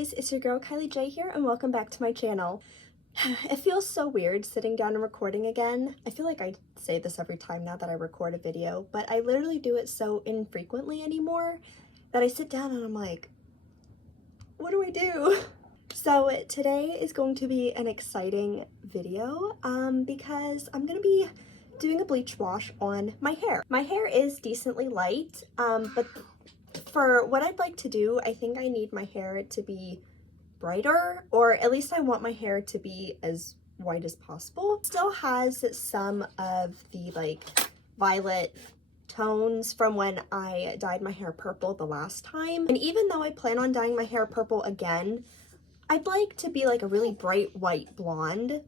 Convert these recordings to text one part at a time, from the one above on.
guys, it's your girl Kylie J here and welcome back to my channel. It feels so weird sitting down and recording again. I feel like I say this every time now that I record a video, but I literally do it so infrequently anymore that I sit down and I'm like, what do I do? So today is going to be an exciting video because I'm gonna be doing a bleach wash on my hair. My hair is decently light, but for what I'd like to do, I think I need my hair to be brighter, or at least I want my hair to be as white as possible. It still has some of the like violet tones from when I dyed my hair purple the last time. And even though I plan on dyeing my hair purple again, I'd like to be like a really bright white blonde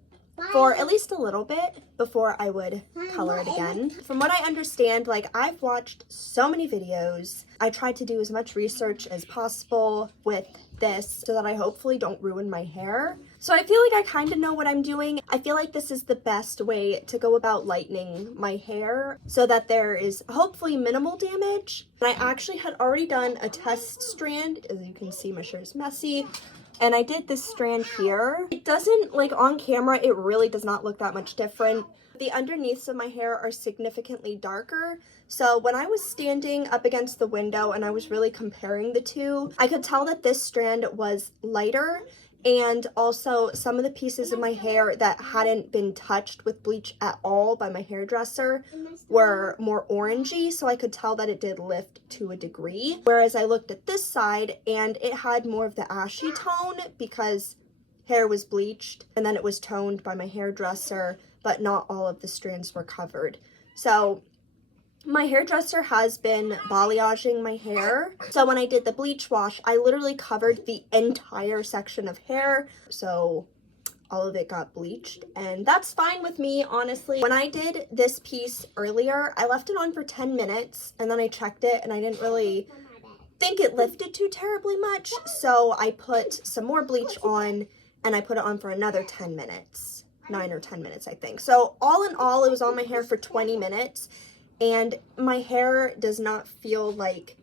for at least a little bit before I would color it again. From what I understand, like I've watched so many videos. I tried to do as much research as possible with this so that I hopefully don't ruin my hair. So I feel like I kind of know what I'm doing. I feel like this is the best way to go about lightening my hair so that there is hopefully minimal damage. And I actually had already done a test strand. As you can see, my shirt is messy. And I did this strand here. It doesn't, like on camera, it really does not look that much different. The underneaths of my hair are significantly darker. So when I was standing up against the window and I was really comparing the two, I could tell that this strand was lighter, and also some of the pieces of my hair that hadn't been touched with bleach at all by my hairdresser were more orangey, so I could tell that it did lift to a degree. Whereas I looked at this side and it had more of the ashy tone because hair was bleached and then it was toned by my hairdresser, but not all of the strands were covered. So my hairdresser has been balayaging my hair. So when I did the bleach wash, I literally covered the entire section of hair. So all of it got bleached, and that's fine with me, honestly. When I did this piece earlier, I left it on for 10 minutes and then I checked it and I didn't really think it lifted too terribly much. So I put some more bleach on and I put it on for another 10 minutes, 9 or 10 minutes, I think. So all in all, it was on my hair for 20 minutes. And my hair does not feel like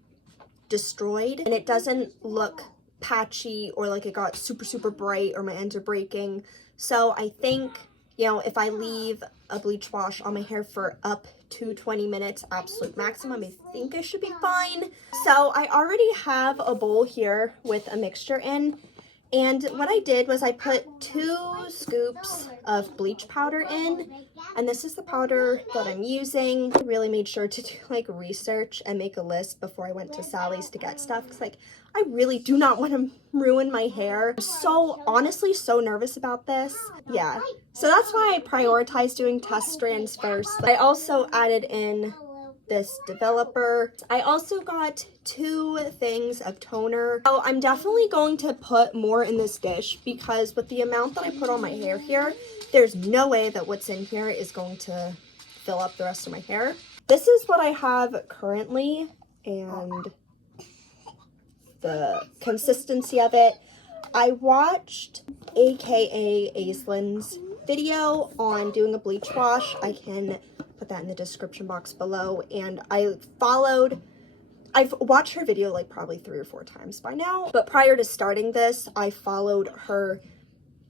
destroyed, and it doesn't look patchy or like it got super bright or my ends are breaking. So I think, you know, if I leave a bleach wash on my hair for up to 20 minutes, absolute maximum, I think I should be fine. So I already have a bowl here with a mixture in. And what I did was I put 2 scoops of bleach powder in, and this is the powder that I'm using. I really made sure to do like research and make a list before I went to Sally's to get stuff, because like I really do not want to ruin my hair. I'm so honestly so nervous about this. Yeah, so that's why I prioritize doing test strands first. I also added in this developer. I also got 2 things of toner. So I'm definitely going to put more in this dish because with the amount that I put on my hair here, there's no way that what's in here is going to fill up the rest of my hair. This is what I have currently and the consistency of it. I watched AKA Aislin's video on doing a bleach wash. I can put that in the description box below, and I've watched her video like probably 3 or 4 times by now, but prior to starting this, I followed her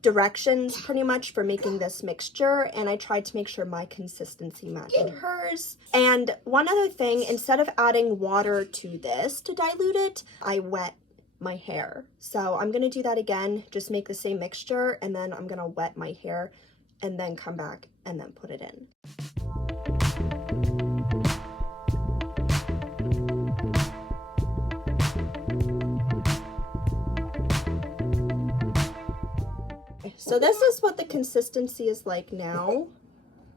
directions pretty much for making this mixture, and I tried to make sure my consistency matched hers. And one other thing, instead of adding water to this to dilute it, I wet my hair. So I'm gonna do that again, just make the same mixture, and then I'm gonna wet my hair and then come back and then put it in. So this is what the consistency is like now.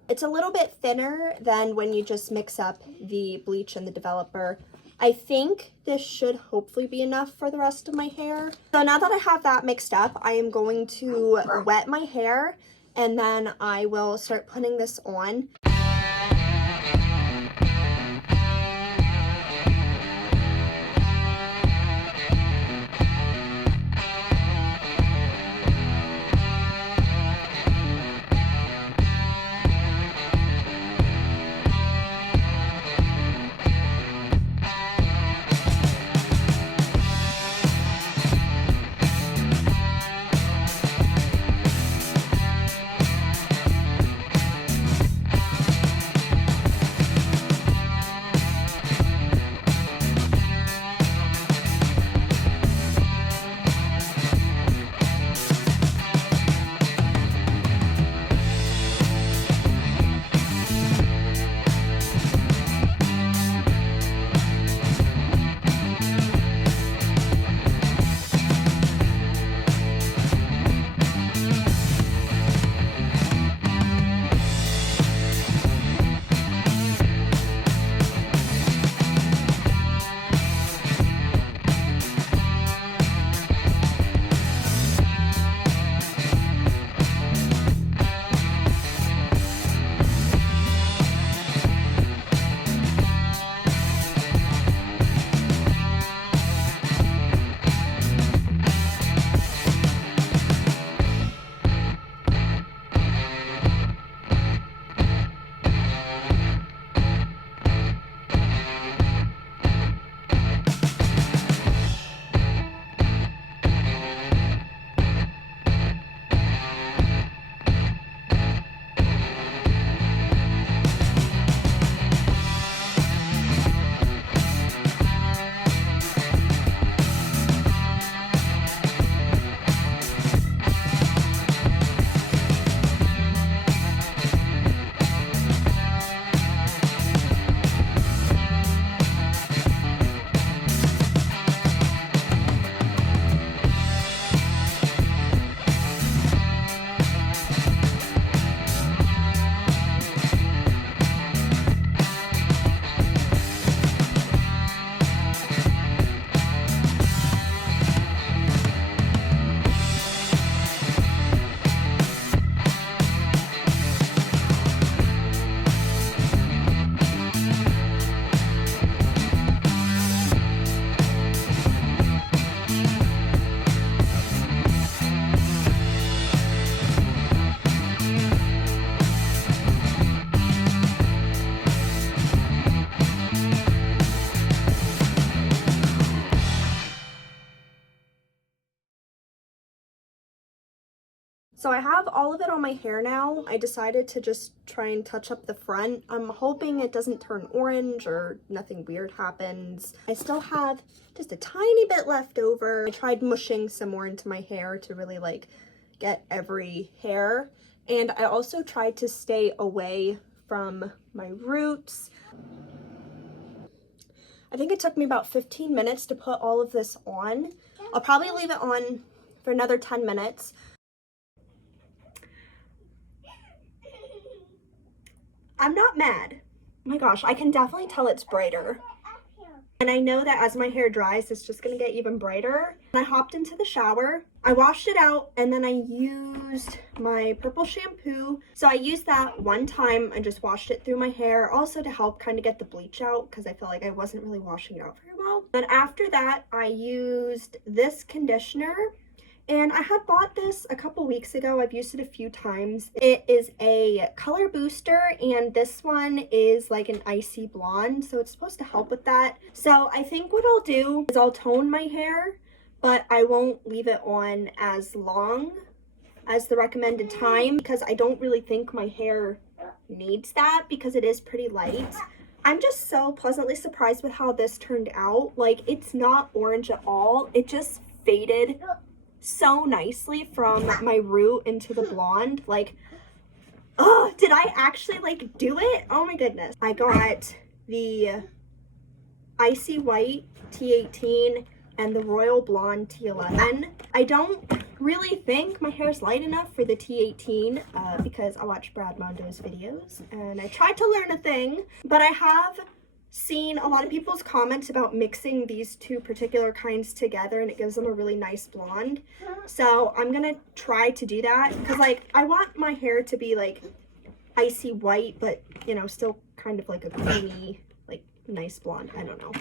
It's a little bit thinner than when you just mix up the bleach and the developer. I think this should hopefully be enough for the rest of my hair. So now that I have that mixed up, I am going to wet my hair and then I will start putting this on. So I have all of it on my hair now. I decided to just try and touch up the front. I'm hoping it doesn't turn orange or nothing weird happens. I still have just a tiny bit left over. I tried mushing some more into my hair to really like get every hair. And I also tried to stay away from my roots. I think it took me about 15 minutes to put all of this on. I'll probably leave it on for another 10 minutes. I'm not mad. Oh my gosh, I can definitely tell it's brighter. And I know that as my hair dries, it's just gonna get even brighter. I hopped into the shower, I washed it out, and then I used my purple shampoo. So I used that one time, I just washed it through my hair, also to help kind of get the bleach out, because I felt like I wasn't really washing it out very well. And after that, I used this conditioner. And I had bought this a couple weeks ago. I've used it a few times. It is a color booster, and this one is like an icy blonde, so it's supposed to help with that. So I think what I'll do is I'll tone my hair, but I won't leave it on as long as the recommended time, because I don't really think my hair needs that because it is pretty light. I'm just so pleasantly surprised with how this turned out. Like, it's not orange at all. It just faded so nicely from my root into the blonde. Like, oh, did I actually like do it? Oh my goodness. I got the icy white T18 and the royal blonde T11. I don't really think my hair's light enough for the T18 because I watched Brad Mondo's videos and I tried to learn a thing, but I have seen a lot of people's comments about mixing these two particular kinds together and it gives them a really nice blonde. So I'm gonna try to do that because like I want my hair to be like icy white, but you know, still kind of like a creamy, like nice blonde. I don't know.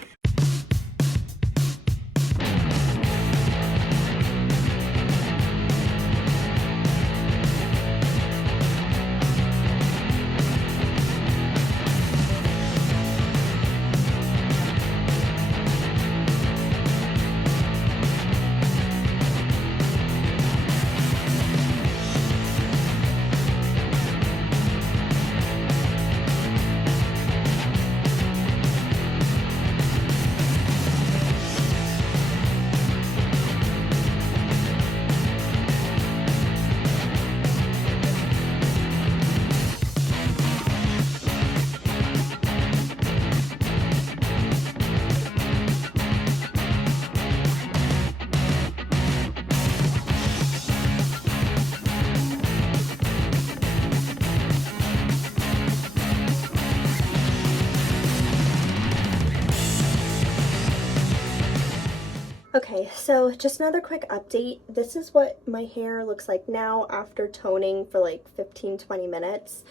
Okay, so just another quick update. This is what my hair looks like now after toning for like 15-20 minutes.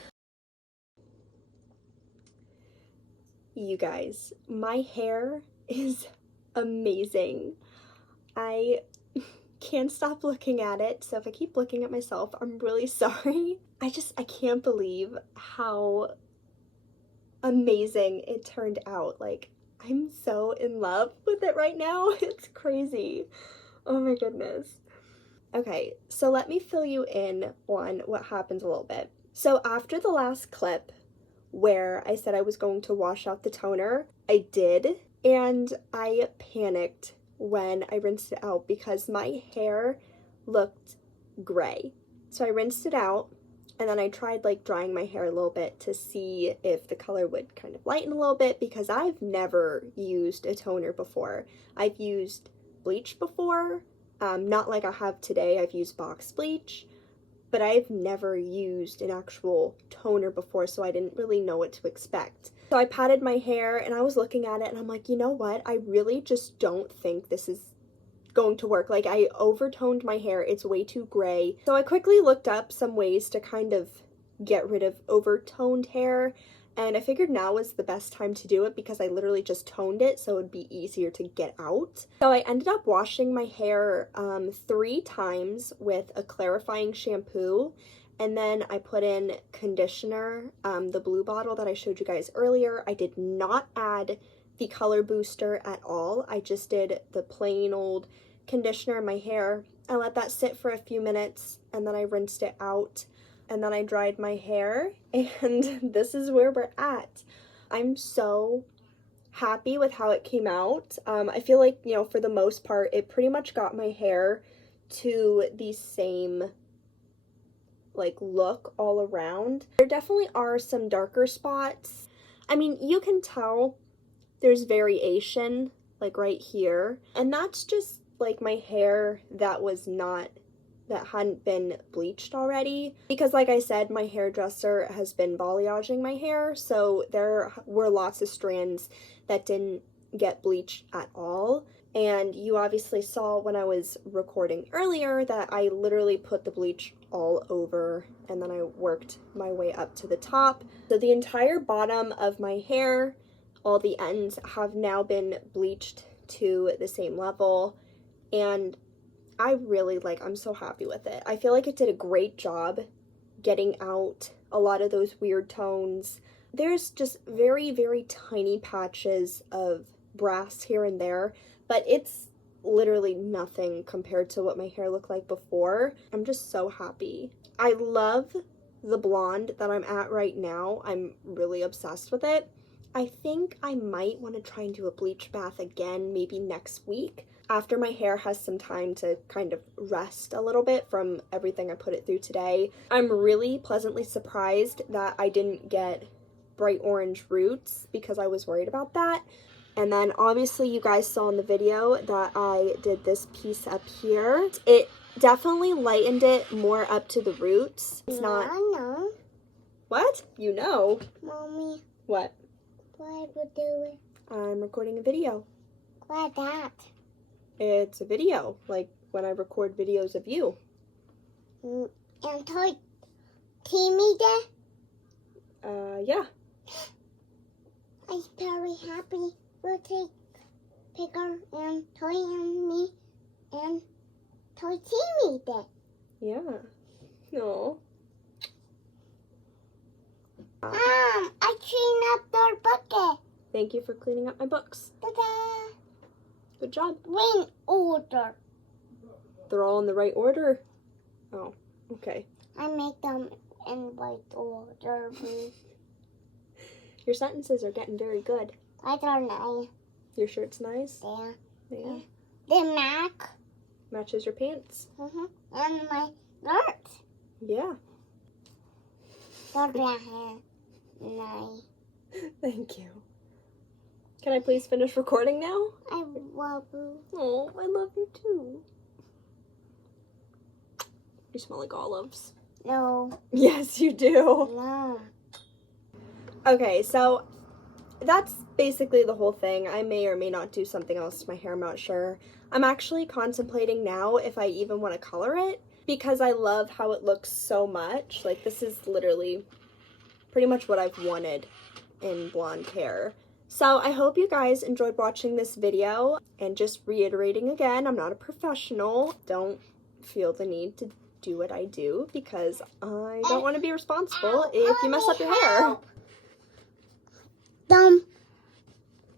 You guys, my hair is amazing. I can't stop looking at it, so if I keep looking at myself, I'm really sorry. I can't believe how amazing it turned out. Like, I'm so in love with it right now. It's crazy. Oh my goodness. Okay, so let me fill you in on what happens a little bit. So after the last clip where I said I was going to wash out the toner, I did, and I panicked when I rinsed it out because my hair looked gray. So I rinsed it out, and then I tried like drying my hair a little bit to see if the color would kind of lighten a little bit because I've never used a toner before. I've used bleach before, not like I have today. I've used box bleach, but I've never used an actual toner before, so I didn't really know what to expect. So I patted my hair and I was looking at it and I'm like, you know what? I really just don't think this is going to work. Like, I overtoned my hair. It's way too gray. So I quickly looked up some ways to kind of get rid of overtoned hair, and I figured now was the best time to do it because I literally just toned it so it would be easier to get out. So I ended up washing my hair 3 times with a clarifying shampoo, and then I put in conditioner, the blue bottle that I showed you guys earlier. I did not add the color booster at all. I just did the plain old conditioner in my hair, I let that sit for a few minutes, and then I rinsed it out, and then I dried my hair, and this is where we're at. I'm so happy with how it came out. I feel like, you know, for the most part, it pretty much got my hair to the same like look all around. There definitely are some darker spots. I mean, you can tell there's variation like right here, and that's just like my hair that hadn't been bleached already, because like I said, my hairdresser has been balayaging my hair, so there were lots of strands that didn't get bleached at all. And you obviously saw when I was recording earlier that I literally put the bleach all over, and then I worked my way up to the top. So the entire bottom of my hair, all the ends, have now been bleached to the same level, and I really I'm so happy with it. I feel like it did a great job getting out a lot of those weird tones. There's just very, very tiny patches of brass here and there, but it's literally nothing compared to what my hair looked like before. I'm just so happy. I love the blonde that I'm at right now. I'm really obsessed with it. I think I might want to try and do a bleach bath again maybe next week, after my hair has some time to kind of rest a little bit from everything I put it through today. I'm really pleasantly surprised that I didn't get bright orange roots, because I was worried about that. And then obviously you guys saw in the video that I did this piece up here. It definitely lightened it more up to the roots. It's not... I know. What? You know? Mommy. What? What are you doing? I'm recording a video. What's that? It's a video, like when I record videos of you. And toy Timmy there? Yeah. I'm very happy. We'll take picture and toy and me and toy Timmy there. Yeah. No. I cleaned up their bucket. Thank you for cleaning up my books. Ta-da! Good job. Ring order. They're all in the right order? Oh, okay. I make them in right order. Your sentences are getting very good. I don't know. Your shirt's nice? Yeah. Yeah. The Mac. Matches your pants. And my shirt. Yeah. Nice. Thank you. Can I please finish recording now? I love you. Oh, I love you too. You smell like olives. No. Yes, you do. No. Okay, so that's basically the whole thing. I may or may not do something else to my hair, I'm not sure. I'm actually contemplating now if I even want to color it, because I love how it looks so much. Like, this is literally pretty much what I've wanted in blonde hair. So I hope you guys enjoyed watching this video, and just reiterating again, I'm not a professional. Don't feel the need to do what I do, because I don't want to be responsible if you mess up your hair. Dumb.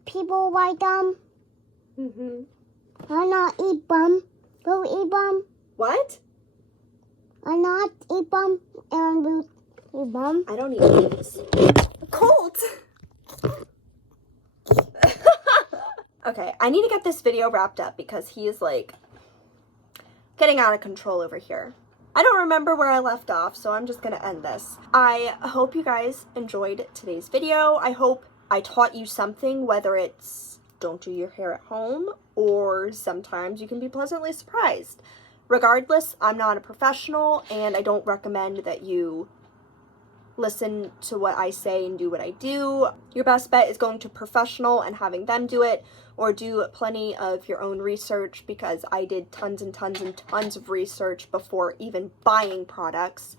People like dumb. I not eat bum. Will eat bum. What? I not eat bum and will eat bum. I don't eat meats. Colt! Okay, I need to get this video wrapped up because he is like getting out of control over here. I don't remember where I left off, so I'm just gonna end this. I hope you guys enjoyed today's video. I hope I taught you something, whether it's don't do your hair at home, or sometimes you can be pleasantly surprised. Regardless, I'm not a professional, and I don't recommend that you listen to what I say and do what I do. Your best bet is going to professional and having them do it, or do plenty of your own research, because I did tons and tons and tons of research before even buying products,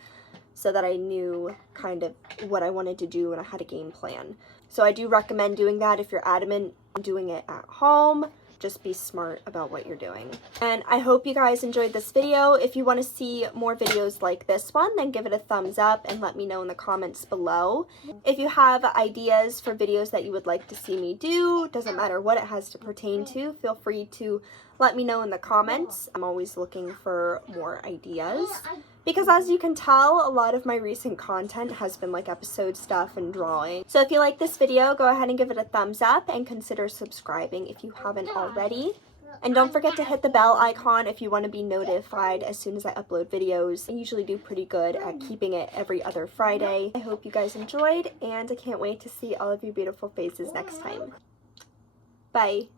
so that I knew kind of what I wanted to do and I had a game plan. So I do recommend doing that if you're adamant on doing it at home. just be smart about what you're doing. And I hope you guys enjoyed this video. If you want to see more videos like this one, then give it a thumbs up and let me know in the comments below. If you have ideas for videos that you would like to see me do, doesn't matter what it has to pertain to, feel free to let me know in the comments. I'm always looking for more ideas. Because as you can tell, a lot of my recent content has been like episode stuff and drawing. So if you like this video, go ahead and give it a thumbs up and consider subscribing if you haven't already. And don't forget to hit the bell icon if you want to be notified as soon as I upload videos. I usually do pretty good at keeping it every other Friday. I hope you guys enjoyed, and I can't wait to see all of your beautiful faces next time. Bye!